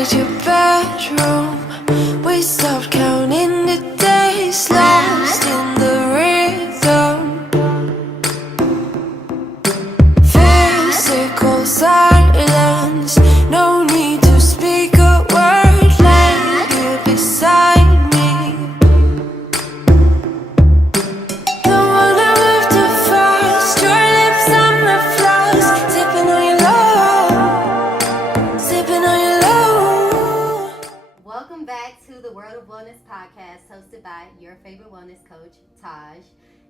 inside your bedroom. We stopped counting the days, lost in the rhythm. Physical silence, no need to speak a word. Lay here beside me. Don't wanna move too fast. Your lips on the floors, sipping on your love, sipping on your love. Welcome back to the World of Wellness podcast, hosted by your favorite wellness coach, Taj.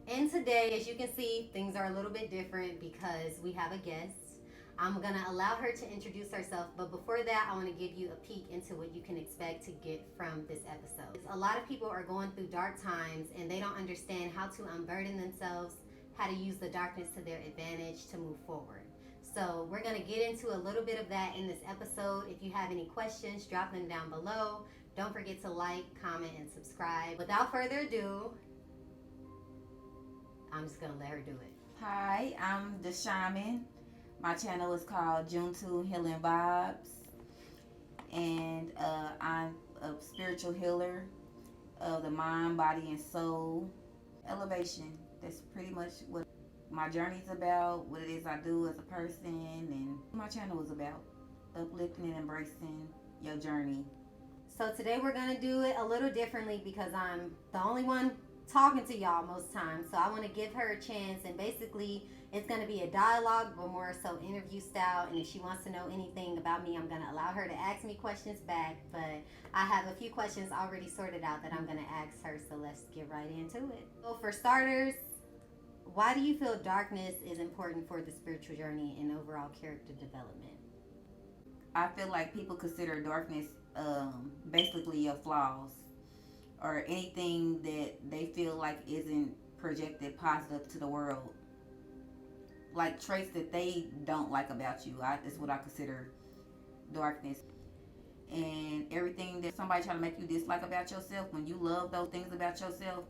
And today, as you can see, things are a little bit different because we have a guest. I'm going to allow her to introduce herself, but before that, I want to give you a peek into what you can expect to get from this episode. A lot of people are going through dark times and they don't understand how to unburden themselves, how to use the darkness to their advantage to move forward. So we're going to get into a little bit of that in this episode. If you have any questions, drop them down below. Don't forget to like, comment, and subscribe. Without further ado, I'm just going to let her do it. Hi, I'm the Shaman. My channel is called June 2 Healing Vibes. And I'm a spiritual healer of the mind, body, and soul. Elevation. That's pretty much what my journey's about, what it is I do as a person, and my channel is about uplifting and embracing your journey. So today we're going to do it a little differently because I'm the only one talking to y'all most times. So I want to give her a chance, and basically it's going to be a dialogue, but more so interview style. And if she wants to know anything about me, I'm going to allow her to ask me questions back. But I have a few questions already sorted out that I'm going to ask her. So let's get right into it. So for starters, why do you feel darkness is important for the spiritual journey and overall character development? I feel like people consider darkness basically your flaws or anything that they feel like isn't projected positive to the world. Like traits that they don't like about you. That's what I consider darkness. And everything that somebody trying to make you dislike about yourself, when you love those things about yourself,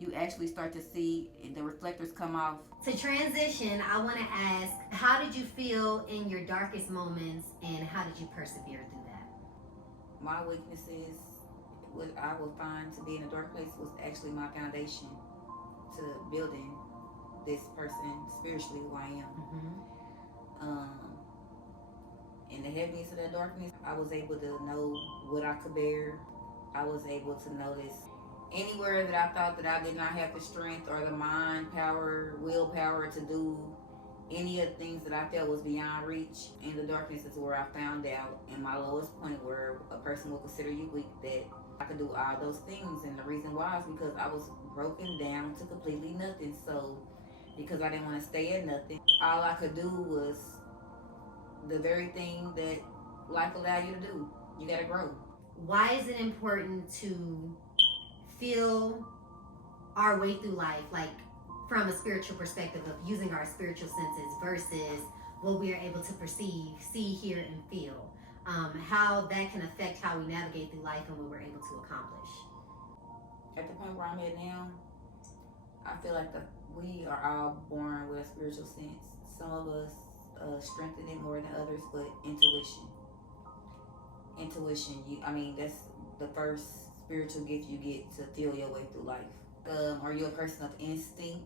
you actually start to see the reflectors come off. To transition, I want to ask, how did you feel in your darkest moments and how did you persevere through that? My weaknesses, what I would find to be in a dark place, was actually my foundation to building this person spiritually who I am. In the heaviness of that darkness, I was able to know what I could bear. I was able to notice anywhere that I thought that I did not have the strength or the mind power, willpower to do any of the things that I felt was beyond reach. In the darkness is where I found out, in my lowest point, where a person will consider you weak, that I could do all those things. And the reason why is because I was broken down to completely nothing. So because I didn't want to stay at nothing, all I could do was the very thing that life allowed you to do. You gotta grow. Why is it important to feel our way through life, like from a spiritual perspective of using our spiritual senses versus what we are able to perceive, see, hear, and feel? How that can affect how we navigate through life and what we're able to accomplish. At the point where I'm at now, I feel like we are all born with a spiritual sense. Some of us strengthen it more than others, but intuition, that's the first spiritual gift you get to feel your way through life. Are you a person of instinct,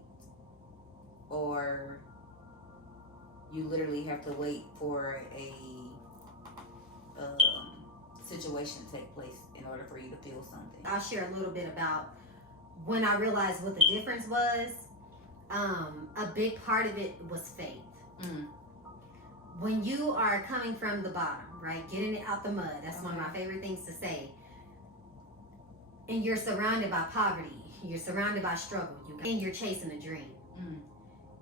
or you literally have to wait for a situation to take place in order for you to feel something? I'll share a little bit about when I realized what the difference was. A big part of it was faith. When you are coming from the bottom, right, getting it out the mud, that's one of my favorite things to say, and you're surrounded by poverty, you're surrounded by struggle, and you're chasing a dream.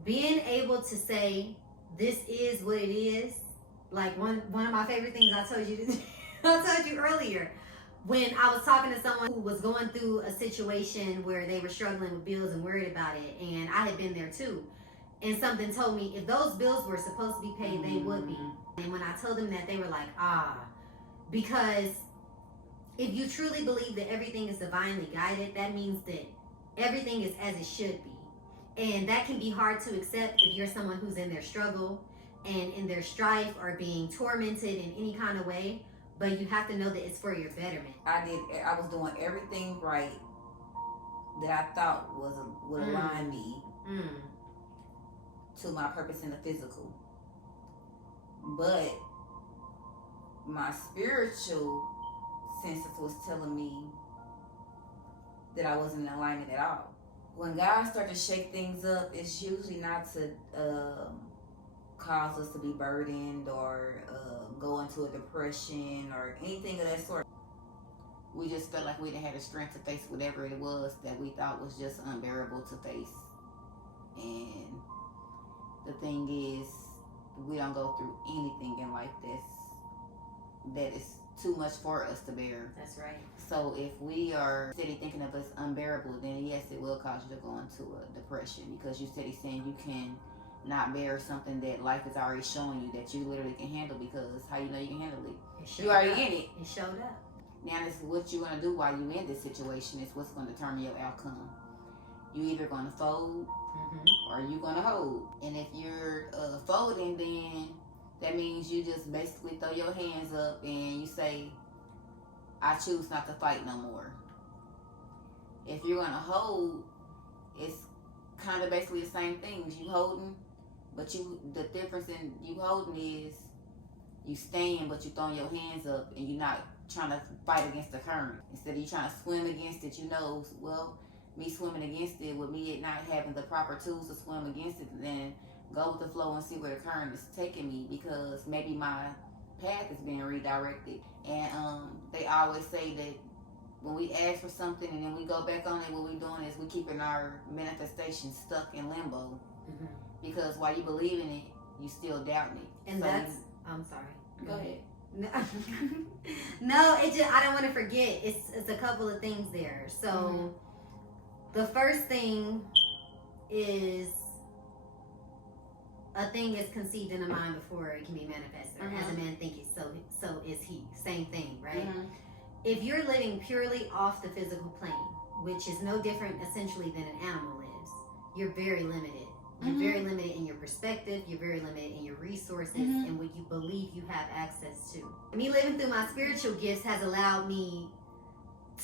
Being able to say, this is what it is, like one of my favorite things I told you earlier, when I was talking to someone who was going through a situation where they were struggling with bills and worried about it, and I had been there too. And something told me if those bills were supposed to be paid, they would be. And when I told them that, they were like, because if you truly believe that everything is divinely guided, that means that everything is as it should be. And that can be hard to accept if you're someone who's in their struggle and in their strife or being tormented in any kind of way. but you have to know that it's for your betterment. I was doing everything right that I thought would align me to my purpose in the physical. But my spiritual senses was telling me that I wasn't in alignment at all. When God started to shake things up, it's usually not to cause us to be burdened or go into a depression or anything of that sort. We just felt like we didn't have the strength to face whatever it was that we thought was just unbearable to face. And the thing is, we don't go through anything in life that is too much for us to bear. That's right. So if we are steady thinking of us unbearable, then yes, it will cause you to go into a depression, because you steady saying you can not bear something that life is already showing you that you literally can handle, because how you know you can handle it? You already in it. It showed up. Now this is what you're going to do while you're in this situation is what's going to determine your outcome. You either going to fold or you going to hold. And if you're folding, then that means you just basically throw your hands up and you say, I choose not to fight no more. If you're going to hold, it's kind of basically the same thing. You holding, but the difference in you holding is you stand, but you throwing your hands up and you're not trying to fight against the current. Instead of you trying to swim against it, well, me swimming against it with me not having the proper tools to swim against it, then go with the flow and see where the current is taking me, because maybe my path is being redirected. And they always say that when we ask for something and then we go back on it, what we're doing is we're keeping our manifestation stuck in limbo. Because while you believe in it, you still doubting it. And so I'm sorry. Go ahead. No, I don't want to forget. It's a couple of things there. So the first thing is a thing is conceived in the mind before it can be manifested. As a man thinketh, so is he. Same thing, right? If you're living purely off the physical plane, which is no different essentially than an animal lives, you're very limited. You're very limited in your perspective. You're very limited in your resources and what you believe you have access to. Me living through my spiritual gifts has allowed me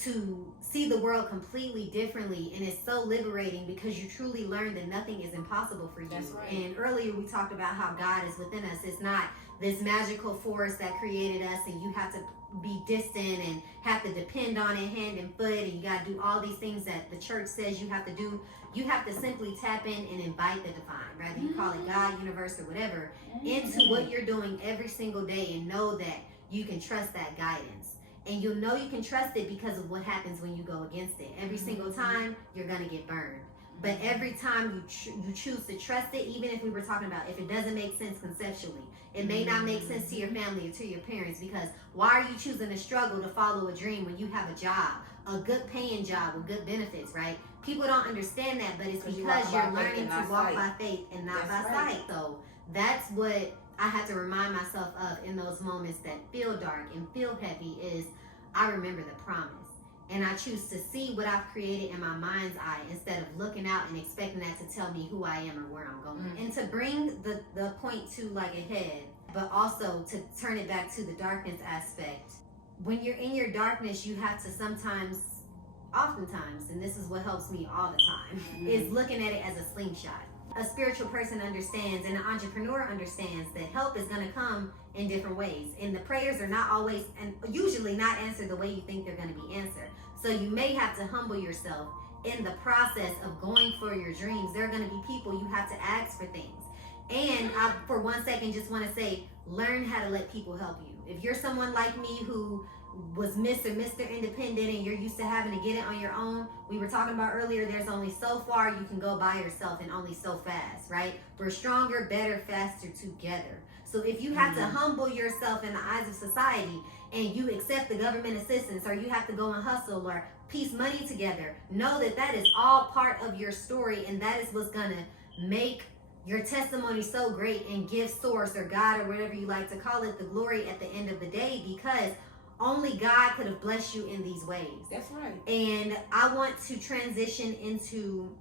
to see the world completely differently, and it's so liberating because you truly learn that nothing is impossible for you. That's right. And earlier we talked about how God is within us. It's not this magical force that created us and you have to be distant and have to depend on it hand and foot, and you got to do all these things that the church says you have to do. You have to simply tap in and invite the divine, rather you call it God, universe, or whatever, into what you're doing every single day, and know that you can trust that guidance. And you'll know you can trust it because of what happens when you go against it. Every single time, you're going to get burned. But every time you choose to trust it, even if we were talking about if it doesn't make sense conceptually, it may not make sense to your family or to your parents, because why are you choosing to struggle to follow a dream when you have a job, a good paying job with good benefits, right? People don't understand that, but it's because you're learning to walk by faith and not by sight. So that's what I have to remind myself of in those moments that feel dark and feel heavy is I remember the promise. And I choose to see what I've created in my mind's eye instead of looking out and expecting that to tell me who I am or where I'm going. And to bring the point to like a head, but also to turn it back to the darkness aspect. When you're in your darkness, you have to oftentimes, and this is what helps me all the time, is looking at it as a slingshot. A spiritual person understands, and an entrepreneur understands that help is going to come in different ways. And the prayers are not always, and usually not answered the way you think they're going to be answered. So you may have to humble yourself in the process of going for your dreams. There are going to be people you have to ask for things. And I, for 1 second, just want to say, learn how to let people help you. If you're someone like me who was Miss or Mr. Independent and you're used to having to get it on your own, we were talking about earlier, there's only so far you can go by yourself and only so fast, right? We're stronger, better, faster together. So if you have to humble yourself in the eyes of society and you accept the government assistance, or you have to go and hustle or piece money together, know that that is all part of your story, and that is what's gonna make your testimony so great and give source or God or whatever you like to call it the glory at the end of the day, because only God could have blessed you in these ways. That's right. And I want to transition into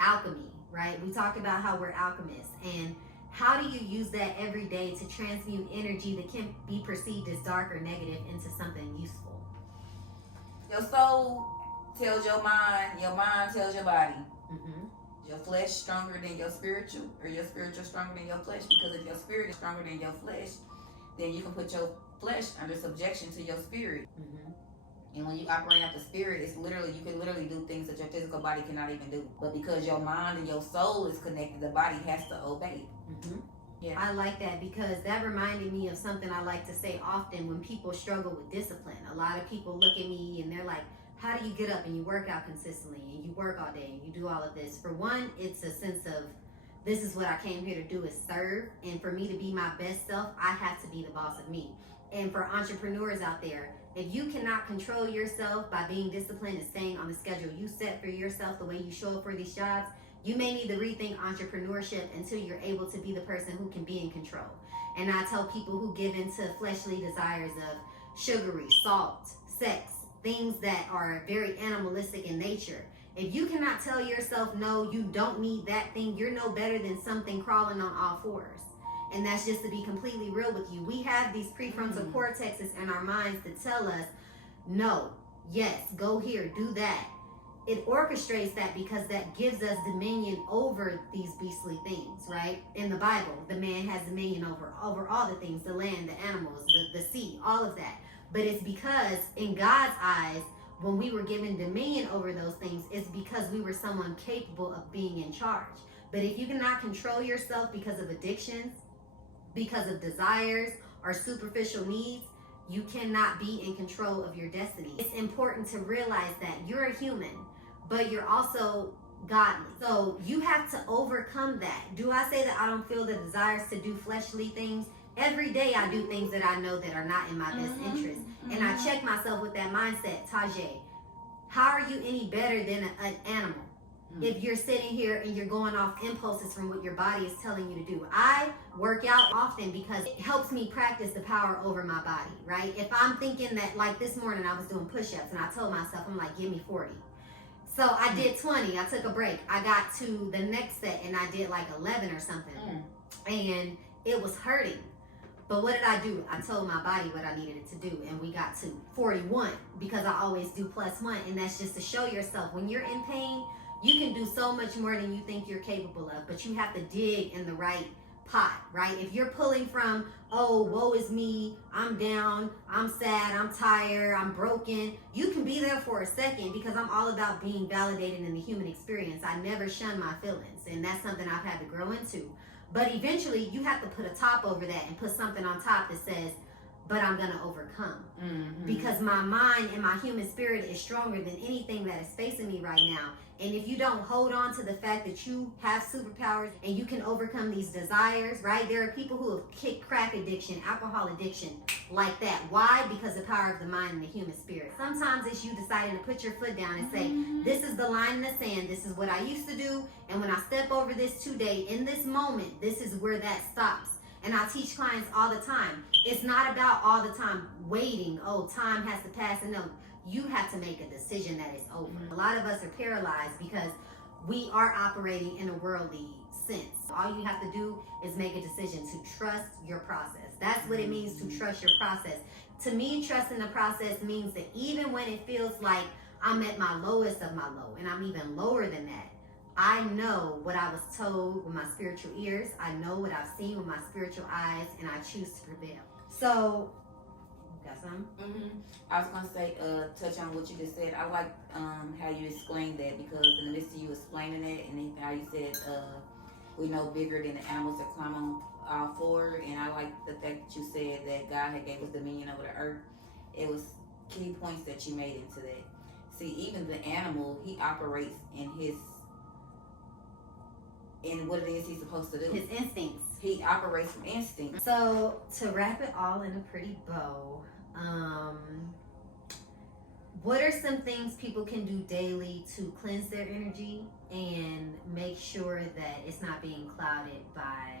alchemy, right? We talked about how we're alchemists and How do you use that every day to transmute energy that can be perceived as dark or negative into something useful? Your soul tells your mind tells your body. Your flesh stronger than your spiritual, or your spiritual stronger than your flesh? Because if your spirit is stronger than your flesh, then you can put your flesh under subjection to your spirit. And when you operate out the spirit, it's literally, you can literally do things that your physical body cannot even do. But because your mind and your soul is connected, the body has to obey. Yeah, I like that, because that reminded me of something I like to say often when people struggle with discipline. A lot of people look at me and they're like, how do you get up and you work out consistently and you work all day and you do all of this? For one, it's a sense of, this is what I came here to do, is serve. And for me to be my best self, I have to be the boss of me. And for entrepreneurs out there, if you cannot control yourself by being disciplined and staying on the schedule you set for yourself, the way you show up for these jobs, you may need to rethink entrepreneurship until you're able to be the person who can be in control. And I tell people who give into fleshly desires of sugary, salt, sex, things that are very animalistic in nature. If you cannot tell yourself, no, you don't need that thing, you're no better than something crawling on all fours. And that's just to be completely real with you. We have these prefrontal cortexes in our minds that tell us, no, yes, go here, do that. It orchestrates that because that gives us dominion over these beastly things, right? In the Bible, the man has dominion over all the things, the land, the animals, the sea, all of that. But it's because in God's eyes, when we were given dominion over those things, it's because we were someone capable of being in charge. But if you cannot control yourself because of addictions, because of desires or superficial needs, you cannot be in control of your destiny. It's important to realize that you're a human, but you're also godly. So you have to overcome that. Do I say that I don't feel the desires to do fleshly things? Every day I do things that I know that are not in my best interest. And I check myself with that mindset. Tajay, how are you any better than an animal? If you're sitting here and you're going off impulses from what your body is telling you to do. I work out often because it helps me practice the power over my body, right? If I'm thinking that, like this morning I was doing push-ups and I told myself, I'm like, give me 40. So I did 20, I took a break. I got to the next set and I did like 11 or something. And it was hurting. But what did I do? I told my body what I needed it to do, and we got to 41 because I always do +1, and that's just to show yourself when you're in pain, you can do so much more than you think you're capable of, but you have to dig in the right pot, right? If you're pulling from, oh, woe is me, I'm down, I'm sad, I'm tired, I'm broken, you can be there for a second because I'm all about being validated in the human experience. I never shun my feelings, and that's something I've had to grow into. But eventually, you have to put a top over that and put something on top that says, but I'm going to overcome. Because my mind and my human spirit is stronger than anything that is facing me right now. And if you don't hold on to the fact that you have superpowers and you can overcome these desires, right? There are people who have kicked crack addiction, alcohol addiction like that. Why? Because the power of the mind and the human spirit. Sometimes it's you deciding to put your foot down and say, this is the line in the sand. This is what I used to do. And when I step over this today, in this moment, this is where that stops. And I teach clients all the time. It's not about all the time waiting. Oh, time has to pass. And no, you have to make a decision that is over. A lot of us are paralyzed because we are operating in a worldly sense. All you have to do is make a decision to trust your process. That's what it means to trust your process. To me, trusting the process means that even when it feels like I'm at my lowest of my low, and I'm even lower than that, I know what I was told with my spiritual ears. I know what I've seen with my spiritual eyes, and I choose to prevail. So, you got something? I was gonna say, touch on what you just said. I like how you explained that, because in the midst of you explaining it, and then how you said we know bigger than the animals that climb on all four, and I like the fact that you said that God had gave us dominion over the earth. It was key points that you made into that. See, even the animal, he operates in what it is he's supposed to do. His instincts. He operates from instinct. So, to wrap it all in a pretty bow, what are some things people can do daily to cleanse their energy and make sure that it's not being clouded by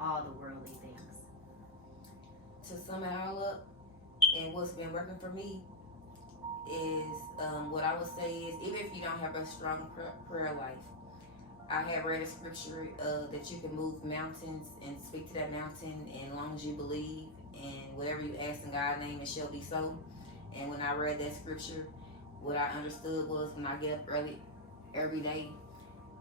all the worldly things? To sum it all up, and what's been working for me is, what I would say is, even if you don't have a strong prayer life, I have read a scripture that you can move mountains and speak to that mountain, and as long as you believe and whatever you ask in God's name, it shall be so. And when I read that scripture, what I understood was when I get up early every day,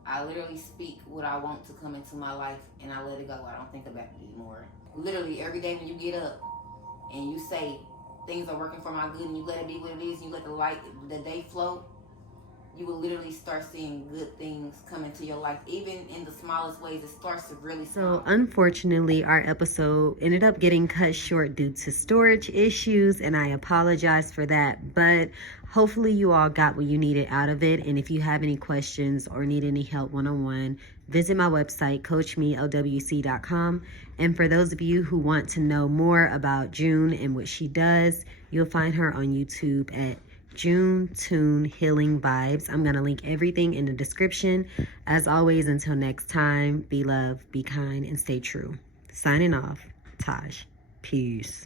I literally speak what I want to come into my life, and I let it go. I don't think about it anymore. Literally every day when you get up and you say things are working for my good, and you let it be what it is, and you let the light, the day flow, you will literally start seeing good things come into your life. Even in the smallest ways, it starts to really small. So unfortunately, our episode ended up getting cut short due to storage issues, and I apologize for that. But hopefully you all got what you needed out of it. And if you have any questions or need any help one-on-one, visit my website, coachmelwc.com. And for those of you who want to know more about June and what she does, you'll find her on YouTube at June Tune Healing Vibes. I'm going to link everything in the description. As always, until next time, be loved, be kind, and stay true. Signing off, Taj. Peace.